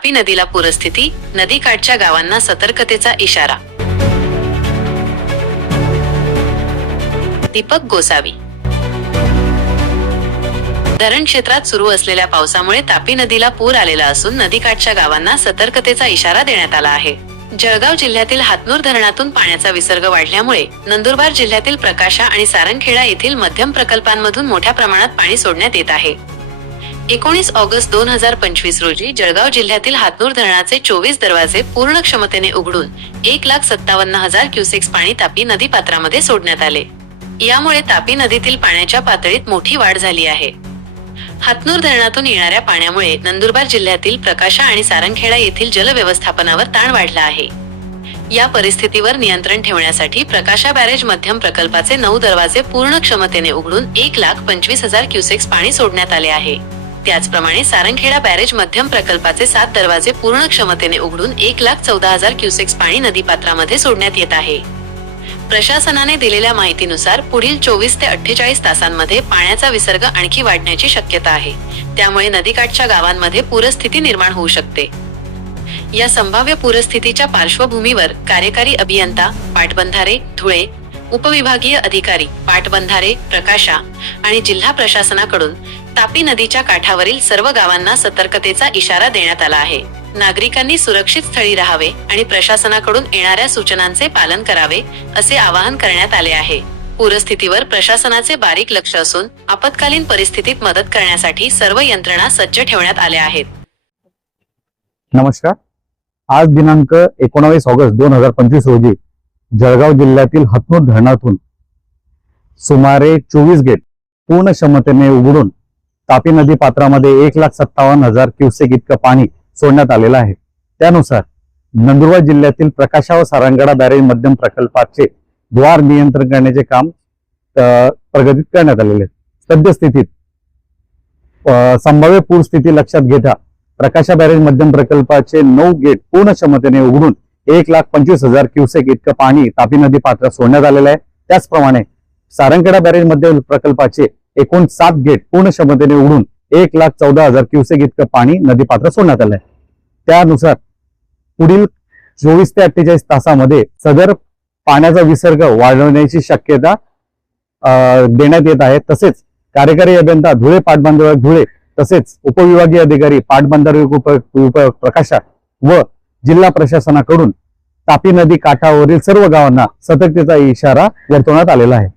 तापी नदीला पूरस्थिती नदीकाठच्या गावांना सतर्कतेचा इशारा. दीपक गोसावी. धरण क्षेत्रात सुरू असलेल्या पावसामुळे तापी नदीला पूर आलेला असून नदीकाठच्या गावांना सतर्कतेचा इशारा देण्यात आला आहे. जळगाव जिल्ह्यातील हातनूर धरणातून पाण्याचा विसर्ग वाढल्यामुळे नंदुरबार जिल्ह्यातील प्रकाशा आणि सारंगखेडा येथील मध्यम प्रकल्पांमधून मोठ्या प्रमाणात पाणी सोडण्यात येत आहे. एकोणीस ऑगस्ट दोन हजार पंचवीस रोजी जळगाव जिल्ह्यातील हातनूर धरणाचे चोवीस दरवाजे पूर्ण क्षमतेने उघडून एक लाख सत्तावन्न हजार क्युसेक्स पाणी तापी नदी पात्रामध्ये सोडण्यात आले. यामुळे तापी नदीतील पाण्याच्या पातळीत मोठी वाढ झाली आहे. हातनूर धरणातून येणाऱ्या पाण्यामुळे नंदुरबार जिल्ह्यातील प्रकाशा आणि सारंगखेडा येथील जलव्यवस्थापनावर ताण वाढला आहे. या परिस्थितीवर नियंत्रण ठेवण्यासाठी प्रकाशा बॅरेज मध्यम प्रकल्पाचे नऊ दरवाजे पूर्ण क्षमतेने उघडून एक लाख पंचवीस हजार क्युसेक्स पाणी सोडण्यात आले आहे. त्याचप्रमाणे सारंगखेडा बॅरेज मध्यम प्रकल्पाचे सात दरवाजे पूर्ण क्षमतेने उघडून एक लाख चौदा हजार क्युसेक्स पाणी नदीपात्रामध्ये सोडण्यात येत आहे. प्रशासनाने दिलेल्या माहितीनुसार पुढील चोवीस ते अठ्ठेचाळीस तासांमध्ये पाण्याचा विसर्ग आणखी वाढण्याची शक्यता आहे. त्यामुळे नदीकाठच्या गावांमध्ये पूरस्थिती निर्माण होऊ शकते. या संभाव्य पूरस्थितीच्या पार्श्वभूमीवर कार्यकारी अभियंता पाटबंधारे धुळे उपविभागीय अधिकारी पाटबंधारे प्रकाशा आणि जिल्हा प्रशासनाकडून तापी नदीच्या काठावरील सर्व गावांना सतर्कतेचा इशारा देण्यात आला आहे. नागरिकांनी सुरक्षित स्थळी राहावे आणि प्रशासनाकडून येणाऱ्या सूचनांचे पालन करावे असे आवाहन करण्यात आले आहे. पूरस्थितीवर प्रशासनाचे बारीक लक्ष असून आपत्कालीन परिस्थितीत मदत करण्यासाठी सर्व यंत्रणा सज्ज ठेवण्यात आल्या आहेत. नमस्कार. आज दिनांक एकोणावीस ऑगस्ट दोन हजार पंचवीस रोजी जळगाव जिल्ह्यातील हतनूर धरणातून सुमारे चोवीस गेट पूर्ण क्षमतेने उघडून तापी नदी पात्रामध्ये एक लाख सत्तावन्न हजार क्युसेक इतकं पाणी सोडण्यात आलेलं आहे. त्यानुसार नंदुरबार जिल्ह्यातील प्रकाशा व सारंगडा बॅरेज मध्यम प्रकल्पाचे द्वार नियंत्रण करण्याचे काम प्रगतीत करण्यात आलेले आहे सद्यस्थितीत अ, संभाव्य पूरस्थिती लक्षात घेता प्रकाशा बॅरेज मध्यम प्रकल्पाचे नऊ गेट पूर्ण क्षमतेने उघडून एक लाख पंचवीस हजार क्युसेक इतकं पाणी तापी नदी पात्रात सोडण्यात आलेलं आहे. त्याचप्रमाणे सारंगडा बॅरेज मध्यम प्रकल्पाचे एकूण सात गेट पूर्ण क्षमतेने उघडून एक लाख चौदा हजार क्युसेक इतकं पाणी नदी पात्र सोडण्यात आलं आहे त्यानुसार पुढील चोवीस ते अठ्ठेचाळीस तासामध्ये सदर पाण्याचा विसर्ग वाढवण्याची शक्यता देण्यात येत आहे. तसेच कार्यकारी अभियंता धुळे पाटबंधारे धुळे तसेच उपविभागीय अधिकारी पाटबंधारे उप प्रकाशा व जिल्हा प्रशासनाकडून तापी नदी काठावरील सर्व गावांना सतर्कतेचा इशारा वर्तवण्यात आलेला आहे.